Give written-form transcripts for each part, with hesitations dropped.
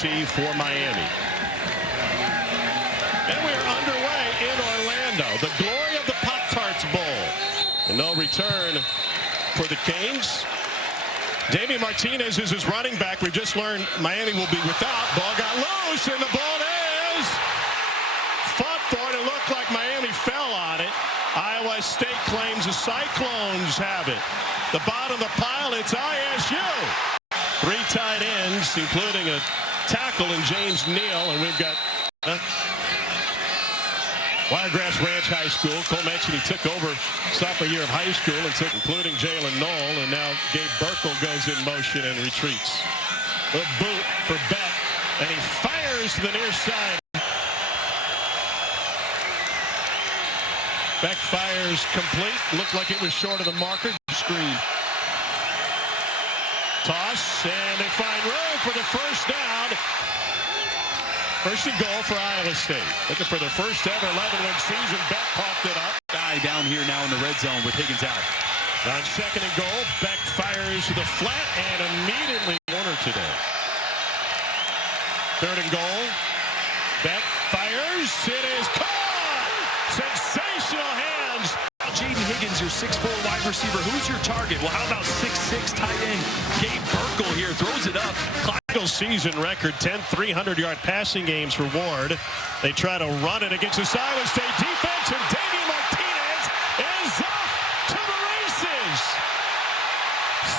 for Miami. And we're underway in Orlando. The glory of the Pop Tarts Bowl. And no return for the Canes. Damian Martinez is his running back. We've just learned Miami will be without. Ball got loose, and the ball is fought for it. It looked like Miami fell on it. Iowa State claims the Cyclones have it. The bottom of the pile, it's ISU. 3 tight ends, including a tackle in James Neal, and we've got Wiregrass Ranch High School. Cole mentioned he took over sophomore year of high school and took, including Jalen Knoll, and now Gabe Burkle goes in motion and retreats. The boot for Beck, and he fires to the near side. Beck fires complete. Looked like it was short of the marker. Screen. Toss, and they find room for the first down. First and goal for Iowa State. Looking for their first ever 11-win season. Beck popped it up. Guy down here now in the red zone with Higgins out. On second and goal, Beck fires to the flat and immediately corner today. Third and goal. Beck fires. It is caught. Sensational hands. Jaden Higgins, your 6'4" wide receiver. Who's your target? Well, how about 6'6" tight end Gabe Burkle here? Throws it up. Season record 10 300-yard passing games for Ward. They try to run it against this Iowa State defense, and Damian Martinez is off to the races.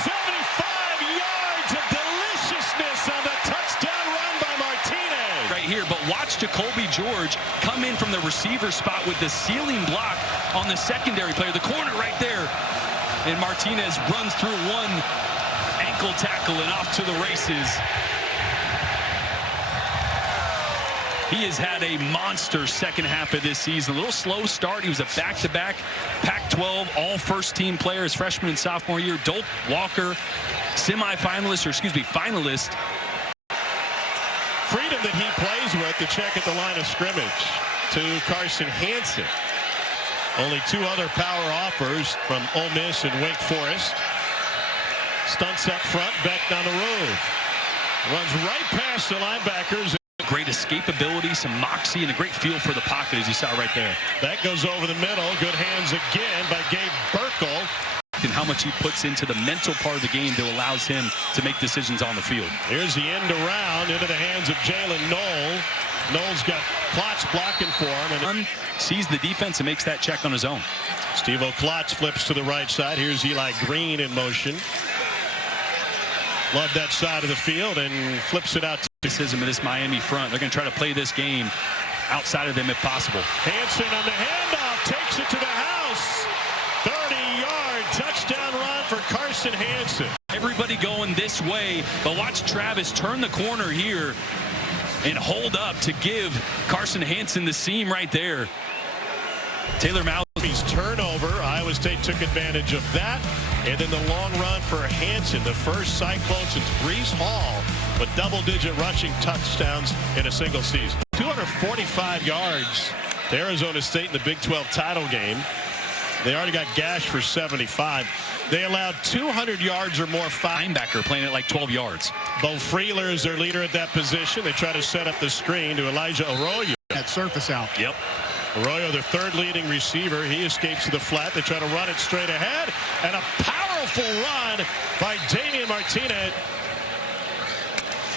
75 yards of deliciousness on the touchdown run by Martinez. Right here, but watch Jacoby George come in from the receiver spot with the ceiling block on the secondary player, the corner right there. And Martinez runs through one ankle tackle and off to the races. He has had a monster second half of this season. A little slow start. He was a back-to-back Pac-12 all first-team player his freshman and sophomore year. Dolt Walker, semi-finalist, or excuse me, finalist. Freedom that he plays with to check at the line of scrimmage to Carson Hansen. Only 2 other power offers from Ole Miss and Wake Forest. Stunts up front, Beck down the road. Runs right past the linebackers. Great escapability, some moxie, and a great feel for the pocket, as you saw right there. Beck goes over the middle. Good hands again by Gabe Burkle. And how much he puts into the mental part of the game that allows him to make decisions on the field. Here's the end around into the hands of Jalen Knoll. Knoll's got Klotz blocking for him. And sees the defense and makes that check on his own. Steve-O Klotz flips to the right side. Here's Eli Green in motion. Love that side of the field and flips it out. Criticism of this Miami front. They're going to try to play this game outside of them if possible. Hansen on the handoff, takes it to the house. 30-yard touchdown run for Carson Hansen. Everybody going this way, but watch Travis turn the corner here and hold up to give Carson Hansen the seam right there. Taylor Mallory's turnover. Iowa State took advantage of that. And then the long run for Hansen, the first Cyclone since Breece Hall with double-digit rushing touchdowns in a single season. 245 yards to Arizona State in the Big 12 title game. They already got gashed for 75. They allowed 200 yards or more. Linebacker playing at like 12 yards. Bo Freeler is their leader at that position. They try to set up the screen to Elijah Arroyo. That surface out. Yep. Arroyo, their third leading receiver. He escapes to the flat. They try to run it straight ahead. And a powerful run by Damian Martinez.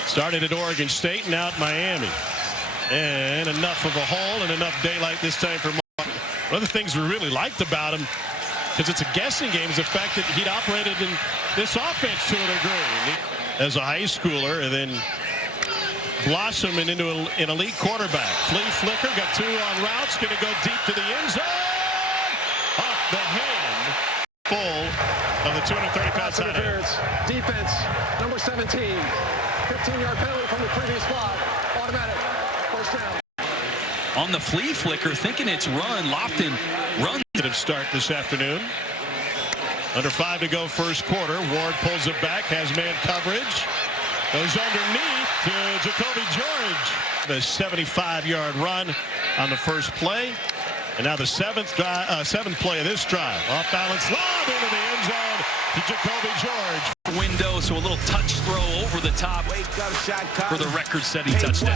Started at Oregon State and now at Miami. And enough of a hole and enough daylight this time for Mark. One of the things we really liked about him, because it's a guessing game, is the fact that he'd operated in this offense to a degree. As a high schooler, and then blossoming into an elite quarterback. Flea flicker, got 2 on routes, going to go deep to the end zone. Off the hand, full of the 230-pound tight end. Defense, number 17. 15-yard penalty from the previous spot. Automatic. First down. On the flea flicker, thinking it's run. Lofton runs. Start this afternoon. Under 5 to go first quarter. Ward pulls it back, has man coverage. Goes underneath to Jacoby George. The 75-yard run on the first play. And now the seventh play of this drive. Off balance lob into the end zone to Jacoby George. Win window, so a little touch throw over the top for the record-setting touchdown.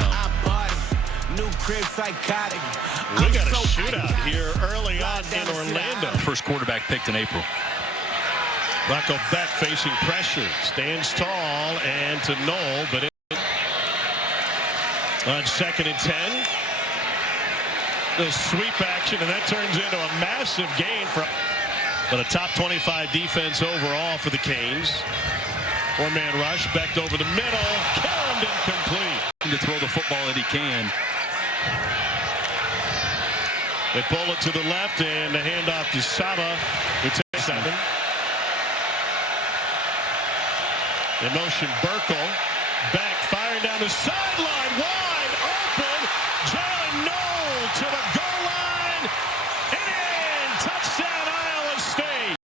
We got a shootout here early on in Orlando. First quarterback picked in April. Rocco Beck facing pressure, stands tall and to Knoll, but on 2nd and 10. The sweep action, and that turns into a massive gain but a top 25 defense overall for the Canes. 4-man rush, Beck over the middle, carried incomplete. To throw the football that he can. They pull it to the left, and the handoff to Saba, who takes 7. In motion, Burkle. Beck firing down the sideline, wide open. Jalen Knoll to the goal line, and in. Touchdown, Iowa State.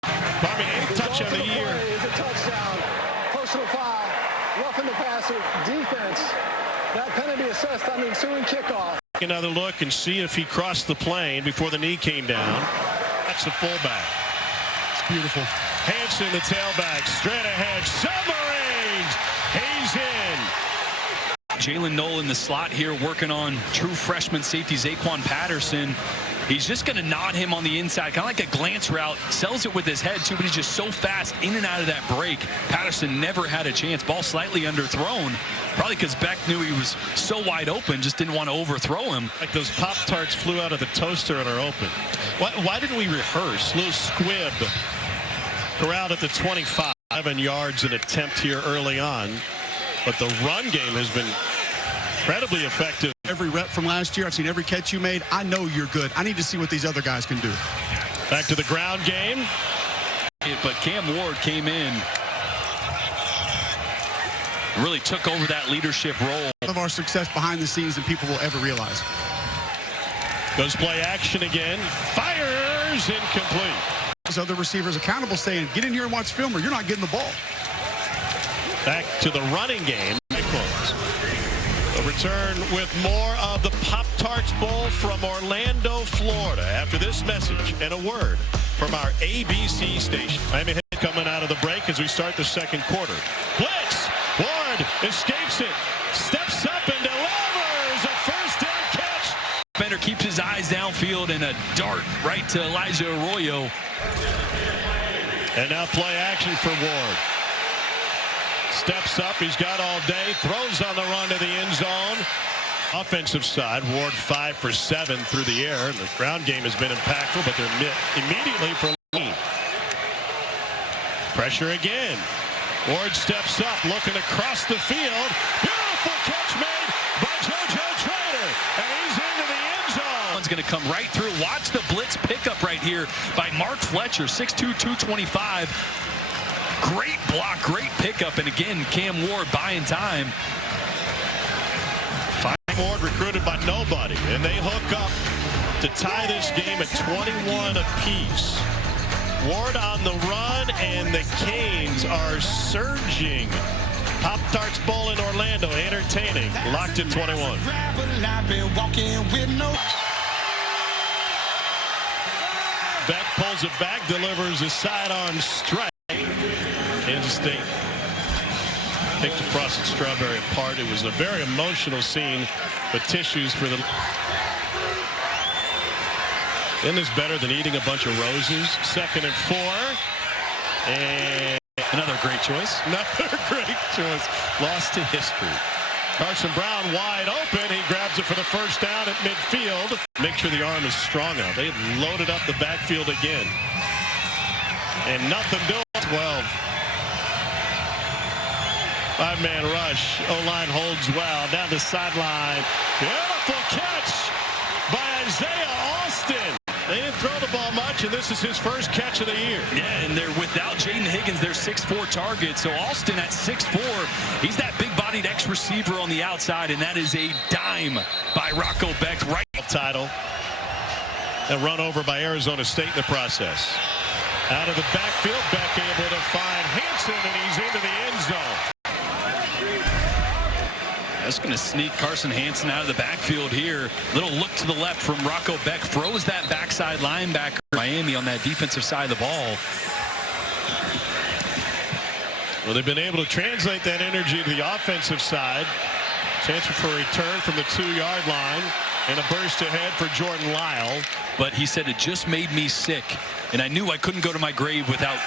Bobby, 8th touchdown of the year. Is a touchdown. Personal foul. Roughing the passer. Defense. That penalty assessed on the ensuing kickoff. Another look and see if he crossed the plane before the knee came down. That's the fullback. It's beautiful. Hanson, the tailback, straight ahead. Submarines. He's in. Jalen Knoll in the slot here, working on true freshman safety Zaquan Patterson. He's just going to nod him on the inside, kind of like a glance route. Sells it with his head, too, but he's just so fast in and out of that break. Patterson never had a chance. Ball slightly underthrown, probably because Beck knew he was so wide open, just didn't want to overthrow him. Like those Pop Tarts flew out of the toaster and are open. Why didn't we rehearse? Little squib. Corralled at the 25. 7 yards an attempt here early on. But the run game has been incredibly effective. Every rep from last year, I've seen every catch you made. I know you're good. I need to see what these other guys can do. Back to the ground game. But Cam Ward came in, really took over that leadership role. Of our success behind the scenes than people will ever realize. Goes play action again. Fires incomplete. Those other receivers accountable saying, get in here and watch film or you're not getting the ball. Back to the running game. Cyclones. A return with more of the Pop Tarts Bowl from Orlando, Florida. After this message and a word from our ABC station. Miami Heat coming out of the break as we start the second quarter. Blitz. Ward escapes it. Steps up and delivers a first down catch. Defender keeps his eyes downfield and a dart right to Elijah Arroyo. And now play action for Ward. Steps up, he's got all day, throws on the run to the end zone. Offensive side, Ward 5 for 7 through the air. The ground game has been impactful, but they're immediately for lead. Pressure again. Ward steps up, looking across the field. Beautiful catch made by JoJo Trader, and he's into the end zone. One's going to come right through. Watch the blitz pickup right here by Mark Fletcher, 6'2", 225. Great block, great pickup, and again, Cam Ward buying time. Ward recruited by nobody, and they hook up to tie this game at 21 apiece. Ward on the run, and the Canes are surging. Pop Tarts Bowl in Orlando, entertaining. Locked at 21. Beck pulls it back, delivers a sidearm strike. Kansas State picked the frosted strawberry apart. It was a very emotional scene, but tissues for the... Isn't this better than eating a bunch of roses? 2nd and 4. And another great choice. Another great choice. Lost to history. Carson Brown wide open. He grabs it for the first down at midfield. Make sure the arm is strong out. They loaded up the backfield again. And nothing doing. 12. 5-man rush. O-line holds well. Down the sideline. Beautiful catch by Isaiah Austin. They didn't throw the ball much, and this is his first catch of the year. Yeah, and they're without Jaden Higgins, their 6'4" target. So Austin at 6'4", he's that big-bodied X-receiver on the outside, and that is a dime by Rocco Beck. Right title. And run over by Arizona State in the process. Out of the backfield, Beck able to find Hanson, and he's into the end zone. That's going to sneak Carson Hanson out of the backfield here. Little look to the left from Rocco Beck. Throws that backside linebacker. Miami on that defensive side of the ball. Well, they've been able to translate that energy to the offensive side. Chance for a return from the 2-yard line and a burst ahead for Jordan Lyle. But he said it just made me sick, and I knew I couldn't go to my grave without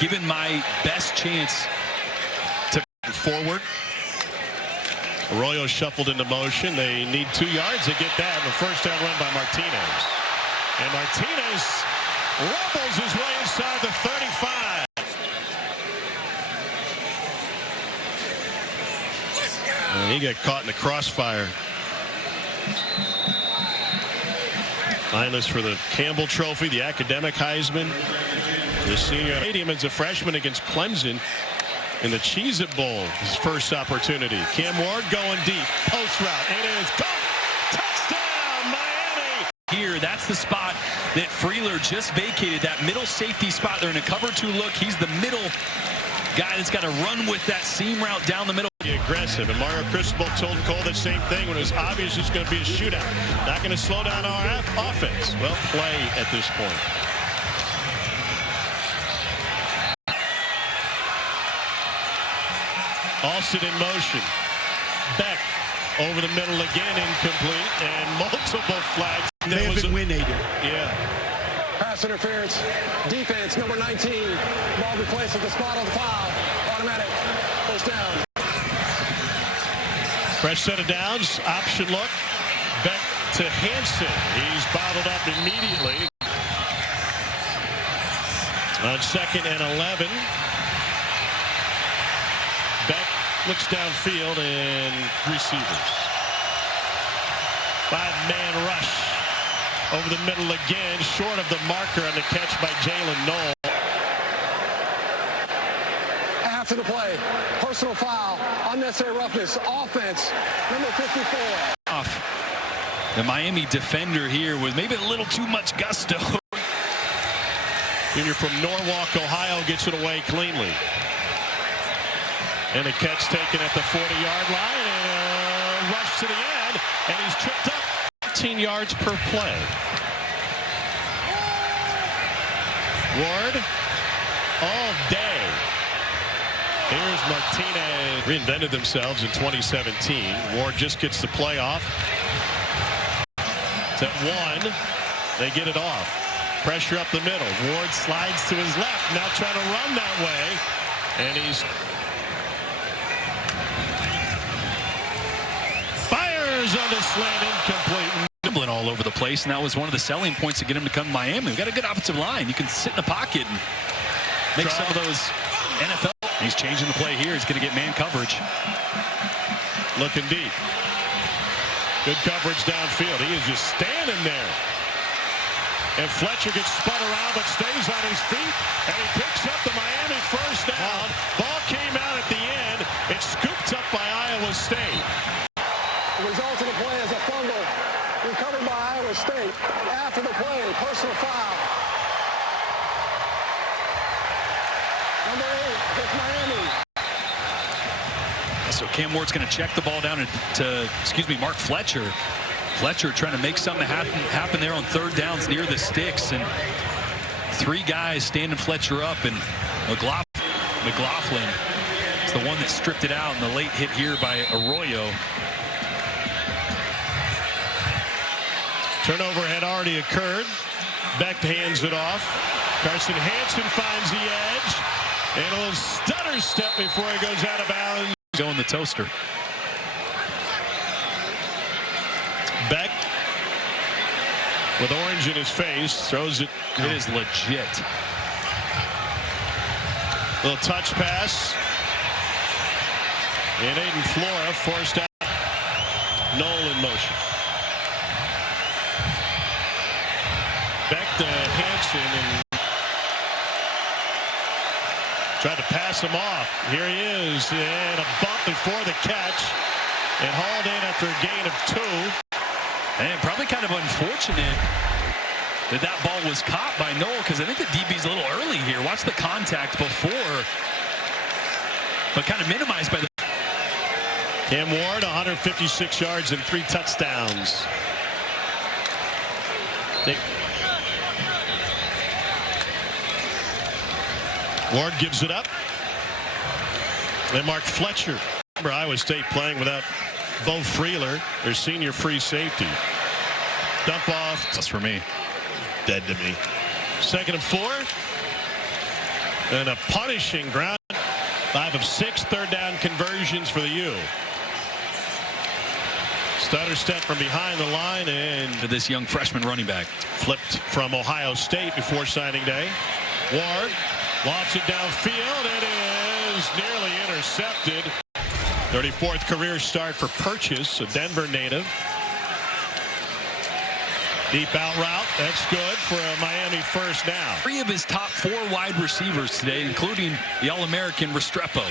giving my best chance to forward. Arroyo shuffled into motion. They need 2 yards to get that. A first down run by Martinez. And Martinez rumbles his way inside the 35. And he got caught in the crossfire. Finalist for the Campbell Trophy, the academic Heisman. The senior stadium as a freshman against Clemson in the Cheez-It Bowl. His first opportunity. Cam Ward going deep. Post route. It is gone. Touchdown, Miami. Here, that's the spot that Freeler just vacated, that middle safety spot. They're in a cover 2 look. He's the middle guy that's got to run with that seam route down the middle. Aggressive, and Mario Cristobal told Cole the same thing when it was obvious it's going to be a shootout. Not going to slow down our offense. Well, play at this point. Alston in motion. Beck over the middle again, incomplete, and multiple flags. They have been winning. Yeah. Pass interference. Defense, number 19. Ball replaced at the spot of the foul. Automatic. First down. Fresh set of downs. Option look. Beck to Hansen. He's bottled up immediately. On 2nd and 11. Beck looks downfield and receivers. 5-man rush. Over the middle again, short of the marker on the catch by Jalen Knoll. After the play, personal foul, unnecessary roughness, offense, number 54. The Miami defender here with maybe a little too much gusto. Junior from Norwalk, Ohio, gets it away cleanly. And a catch taken at the 40-yard line, and a rush to the end, and he's tripped up. 15 yards per play. Ward all day. Here's Martinez. Reinvented themselves in 2017. Ward just gets the play off. It's at 1. They get it off. Pressure up the middle. Ward slides to his left. Now trying to run that way. And he's fires on the slant, incomplete. All over the place, and that was one of the selling points to get him to come to Miami. We've got a good offensive line. You can sit in the pocket and make some of those NFL. He's changing the play here. He's going to get man coverage. Looking deep. Good coverage downfield. He is just standing there. And Fletcher gets spun around but stays on his feet, and he picks up the Miami first down. Ball came out at the end. It's scooped up by Iowa State. The result of the play is a fumble recovered by Iowa State. After the play, personal foul. Number 8 with Miami. So Cam Ward's going to check the ball down to Mark Fletcher. Fletcher trying to make something happen there on 3rd downs near the sticks, and 3 guys standing Fletcher up, and McLaughlin is the one that stripped it out, and the late hit here by Arroyo. Turnover had already occurred. Beck hands it off. Carson Hansen finds the edge. And a little stutter step before he goes out of bounds. Going the toaster. Beck with orange in his face. Throws it. It is legit. Little touch pass. And Aiden Flora forced out. Knoll in motion. Beck to Hansen and tried to pass him off. Here he is, and a bump before the catch, and hauled in after a gain of 2. And probably kind of unfortunate that ball was caught by Knoll, because I think the DB's a little early here. Watch the contact before, but kind of minimized by the. Cam Ward, 156 yards and 3 touchdowns. Ward gives it up. Then Mark Fletcher. Remember Iowa State playing without Bo Freeler, their senior free safety. Dump off. That's for me. Dead to me. 2nd and 4. And a punishing ground. 5 of 6 third down conversions for the U. Stutter step from behind the line and To this young freshman running back. Flipped from Ohio State before signing day. Ward lofts it downfield. It is nearly intercepted. 34th career start for Purchase, a Denver native. Deep out route. That's good for a Miami first down. 3 of his top 4 wide receivers today, including the All-American Restrepo.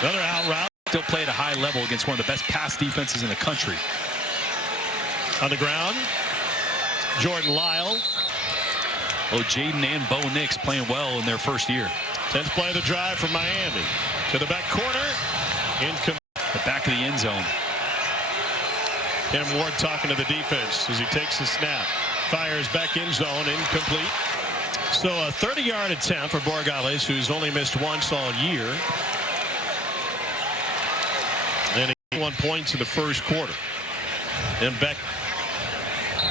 Another out route. Still play at a high level against one of the best pass defenses in the country. On the ground, Jordan Lyle. Oh, Jaden and Bo Nix playing well in their first year. 10th play of the drive from Miami. To the back corner. The back of the end zone. Tim Ward talking to the defense as he takes the snap. Fires back in zone, incomplete. So a 30-yard attempt for Borregales, who's only missed once all year. And 1 points in the first quarter. And Beck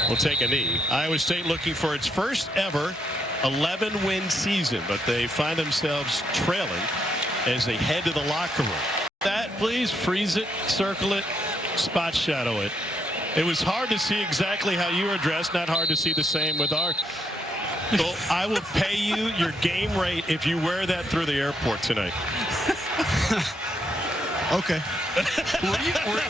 will take a knee. Iowa State looking for its first ever 11-win season, but they find themselves trailing as they head to the locker room. That, please, freeze it, circle it, spot shadow it. It was hard to see exactly how you were dressed, not hard to see the same with our. So I will pay you your game rate if you wear that through the airport tonight. Okay.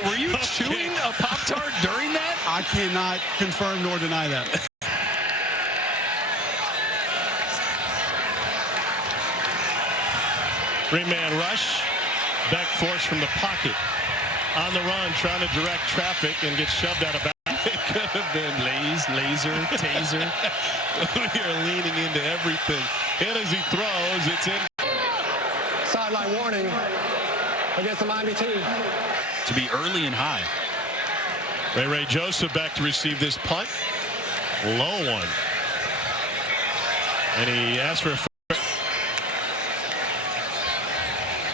Were you chewing a Pop-Tart during that? I cannot confirm nor deny that. Three-man rush. Beck forced from the pocket. On the run, trying to direct traffic and gets shoved out of bounds. It could have been laser, taser. We are leaning into everything. And as he throws, it's in. Sideline warning against the Miami team. To be early and high. Ray Joseph back to receive this punt. Low one. And he asks for a.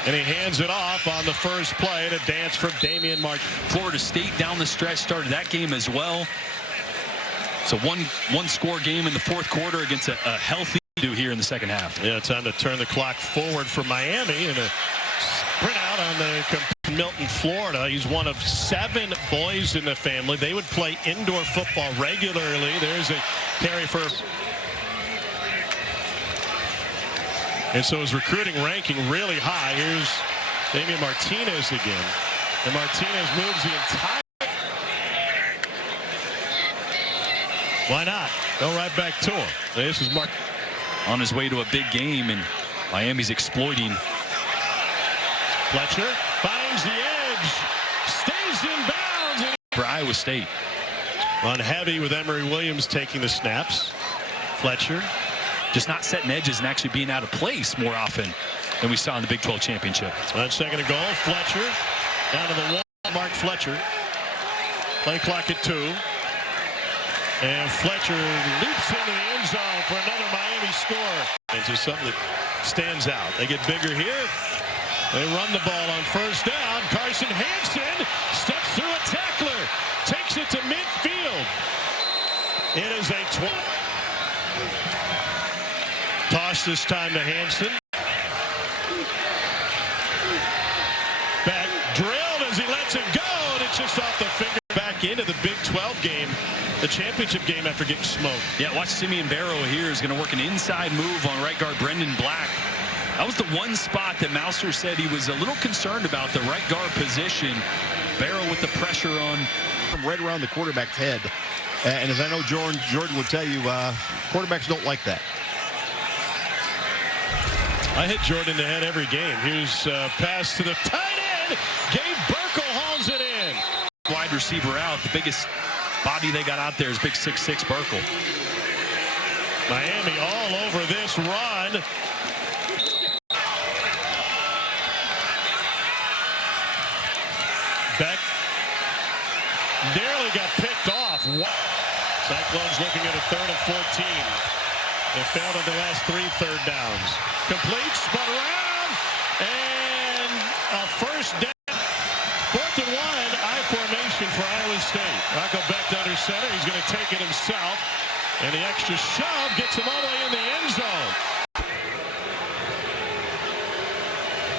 And he hands it off on the first play, and a dance from Damian Martin. Florida State down the stretch started that game as well. So one score game in the fourth quarter against a healthy do here in the second half. Yeah, time to turn the clock forward for Miami and a sprint out on the Milton, Florida. He's one of 7 boys in the family. They would play indoor football regularly. There's a carry for. And so his recruiting ranking really high. Here's Damian Martinez again. And Martinez moves the entire. Why not? Go right back to him. This is Mark. On his way to a big game, and Miami's exploiting. Fletcher finds the edge. Stays in bounds. For Iowa State. Run heavy with Emory Williams taking the snaps. Fletcher. Just not setting edges and actually being out of place more often than we saw in the Big 12 championship. On 2nd and goal, Fletcher down to the wall. Mark Fletcher. Play clock at 2. And Fletcher leaps into the end zone for another Miami score. It's just something that stands out. They get bigger here. They run the ball on first down. Carson Hansen steps through a tackler. Takes it to midfield. It is a 20. Toss this time to Hansen. Back drilled as he lets it go, and it's just off the finger. Back into the Big 12 game, the championship game after getting smoked. Yeah, watch Simeon Barrow here is going to work an inside move on right guard Brendan Black. That was the one spot that Mouser said he was a little concerned about, the right guard position. Barrow with the pressure on. Right around the quarterback's head. And as I know Jordan would tell you, quarterbacks don't like that. I hit Jordan in the head every game. Here's pass to the tight end. Gabe Burkle hauls it in. Wide receiver out. The biggest body they got out there is big 6'6" Burkle. Miami all over this run. Beck nearly got picked off. Cyclones looking at a 3rd and 14. They failed on the last 3 third downs. Complete, spun around, a first down. 4th and 1, I formation for Iowa State. Rocco Becht under center. He's going to take it himself. And the extra shove gets him all the way in the end zone.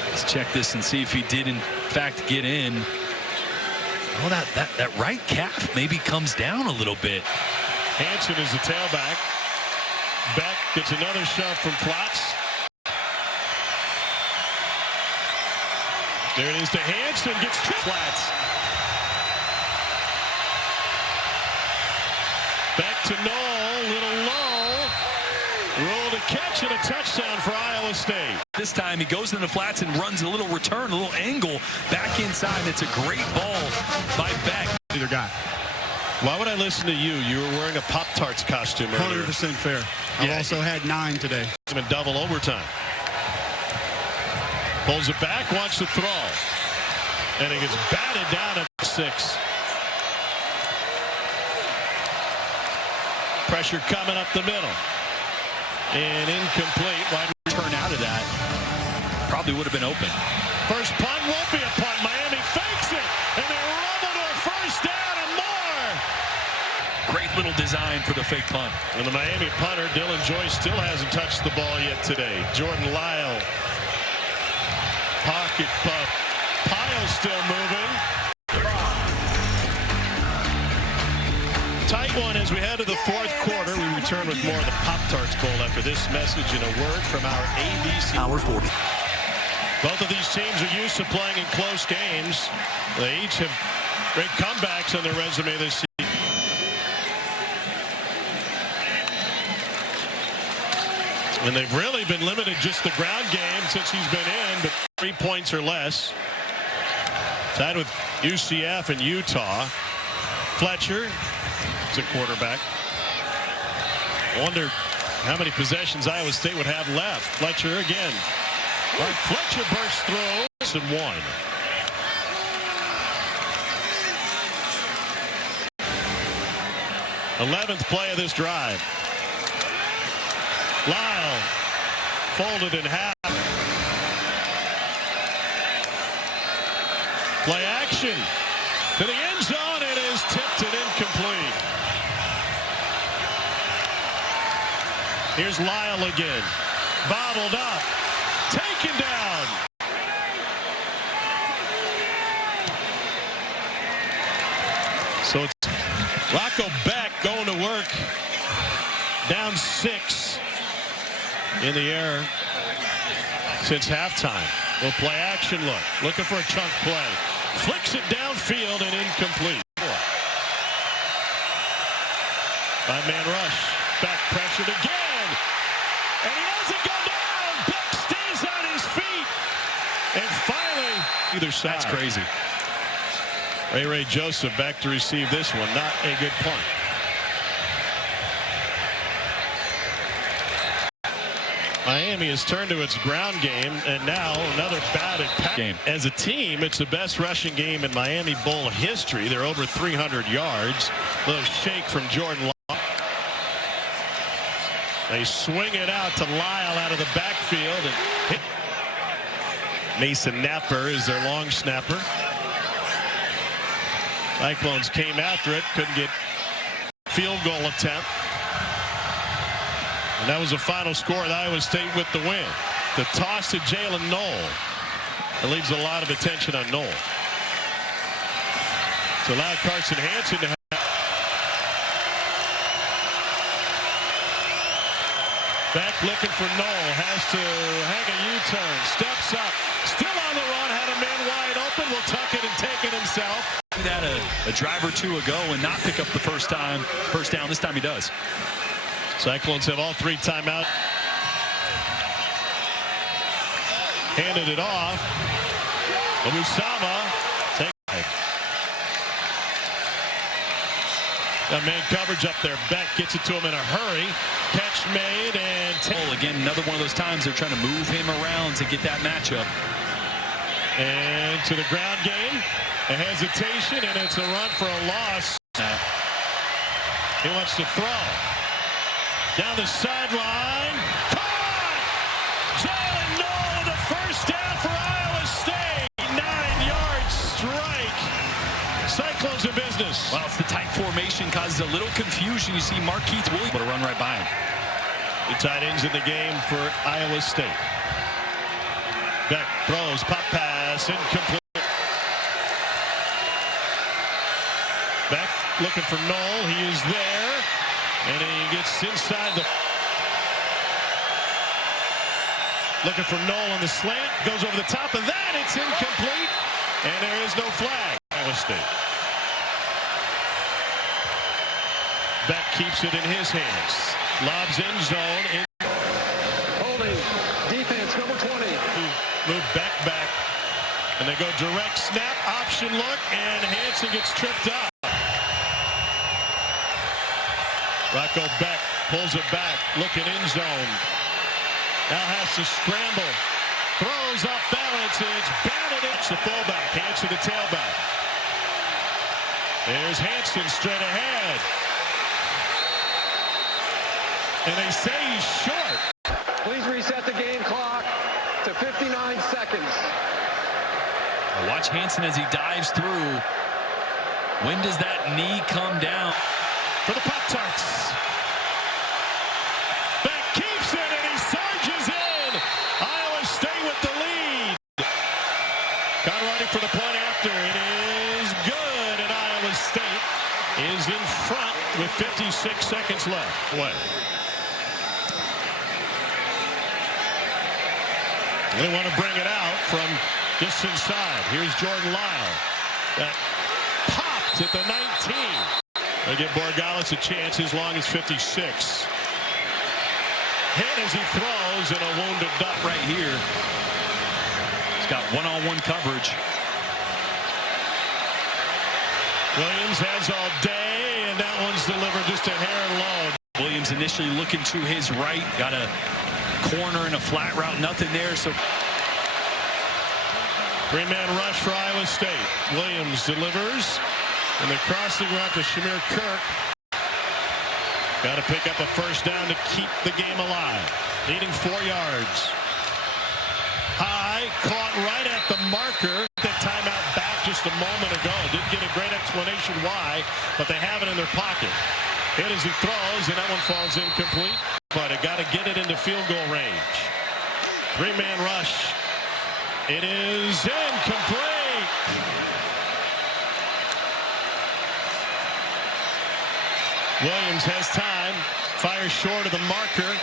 Let's check this and see if he did, in fact, get in. Oh, that right calf maybe comes down a little bit. Hansen is the tailback. Beck gets another shove from Platts. There it is to Hansen. Gets Platts. Back to Knoll. Little low. Roll to catch and a touchdown for Iowa State. This time he goes into the flats and runs a little return, a little angle back inside. It's a great ball by Beck. Either guy. Why would I listen to you? You were wearing a Pop Tarts costume earlier. 100% fair. I've also had 9 today. It's been double overtime. Pulls it back, wants to throw. And it gets batted down at 6. Pressure coming up the middle. And incomplete. Wide turn out of that. Probably would have been open. First punt won't be a punt. Miami fakes it. And they rumble to a first down and more. Great little design for the fake punt. And the Miami punter, Dylan Joyce, still hasn't touched the ball yet today. Jordan Lyle. Pocket pup. Pyle still moving. Tight one as we head to the 4th quarter. We return with more of the Pop Tarts Bowl after this message and a word from our ABC. Hour 40. Both of these teams are used to playing in close games. They each have great comebacks on their resume this season. And they've really been limited just the ground game since he's been in, but 3 points or less. Tied with UCF and Utah. Fletcher is a quarterback. I wonder how many possessions Iowa State would have left. Fletcher again. Right, Fletcher bursts through and 1. Eleventh play of this drive. Lyle folded in half. Play action to the end zone. It is tipped and incomplete. Here's Lyle again. Bobbled up. Taken down. So it's Rocco Becht going to work. Down 6 in the air since halftime. We'll play action look. Looking for a chunk play. Flicks it downfield and incomplete. 5-man rush. Back pressured again. And he doesn't go down. Beck stays on his feet. And finally, either side. That's crazy. Ray Joseph back to receive this one. Not a good punt. Miami has turned to its ground game, and now another batted game. As a team, it's the best rushing game in Miami Bowl history. They're over 300 yards. Little shake from Jordan Lyle. They swing it out to Lyle out of the backfield. And hit. Mason Napper is their long snapper. Cyclones came after it, couldn't get field goal attempt. And that was the final score of Iowa State with the win. The toss to Jalen Knoll. It leaves a lot of attention on Knoll. So allowed Carson Hansen to have. Back looking for Knoll. Has to hang a U-turn. Steps up. Still on the run. Had a man wide open. Will tuck it and take it himself. That a drive or two ago and not pick up the first down. This time he does. Cyclones have all 3 timeouts. Handed it off. Omusama. Got man coverage up there. Beck gets it to him in a hurry. Catch made and again, another one of those times they're trying to move him around to get that matchup. And to the ground game. A hesitation, and it's a run for a loss. He wants to throw. Down the sideline. Caught! Jalen Knoll, the first down for Iowa State. Cyclones in business. Well, it's the tight formation causes a little confusion. You see Marquise Williams able to run right by him. The tight ends in the game for Iowa State. Beck throws, pop pass, incomplete. Beck looking for Knoll. He is there. And he gets inside the... Looking for Knoll on the slant. Goes over the top of that. It's incomplete. And there is no flag. Iowa State. Beck keeps it in his hands. Lobs in zone. Holding. Defense, number 20. Move back. And they go direct snap. Option look. And Hansen gets tripped up. Rocco Beck pulls it back. Looking in zone. Now has to scramble. Throws off balance. It's batted. It's the fullback. Hansen the tailback. There's Hansen straight ahead. And they say he's short. Please reset the game clock to 59 seconds. Watch Hansen as he dives through. When does that knee come down? For the Pop Tarts. Beck keeps it and he surges in. Iowa State with the lead. Conradi for the point after. It is good, and Iowa State is in front with 56 seconds left. What? They want to bring it out from just inside. Here's Jordan Lyle. That popped at the 19. They give Borgalis a chance. His long as 56. Hit as he throws, and a wounded duck Right here. He's got one-on-one coverage. Williams has all day, and that one's delivered just a hair low. Williams initially looking to his right. Got a corner and a flat route. Nothing there. So Three-man rush for Iowa State. Williams delivers. And the crossing route to Shamir Kirk. Got to pick up a first down to keep the game alive. Needing 4 yards. High, caught right at the marker. That timeout back just a moment ago. Didn't get a great explanation why, but they have it in their pocket. Hit as he throws, and that one falls incomplete. But it got to get it into field goal range. Three-man rush. It is incomplete. Williams has time, fires short of the marker.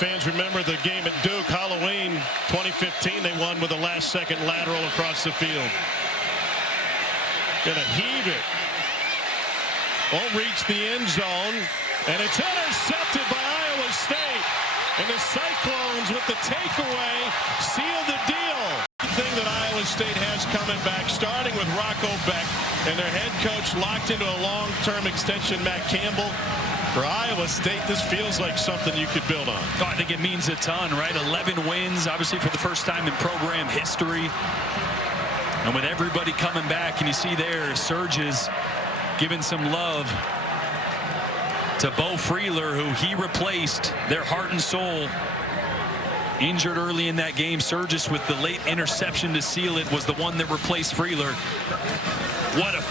Fans remember the game at Duke, Halloween 2015. They won with a last-second lateral across the field. Gonna heave it. Won't reach the end zone, and it's intercepted by Iowa State. And the Cyclones, with the takeaway, seal the deal. Thing that Iowa State has coming back, starting with Rocco Beck and their head coach locked into a long-term extension, Matt Campbell. For Iowa State, this feels like something you could build on. oh, I think it means a ton, right? 11 wins, obviously for the first time in program history. And with everybody coming back, and you see there, Surges giving some love to Bo Freeler, who he replaced, their heart and soul. Injured early in that game. Surges with the late interception to seal it was the one that replaced Freeler. What a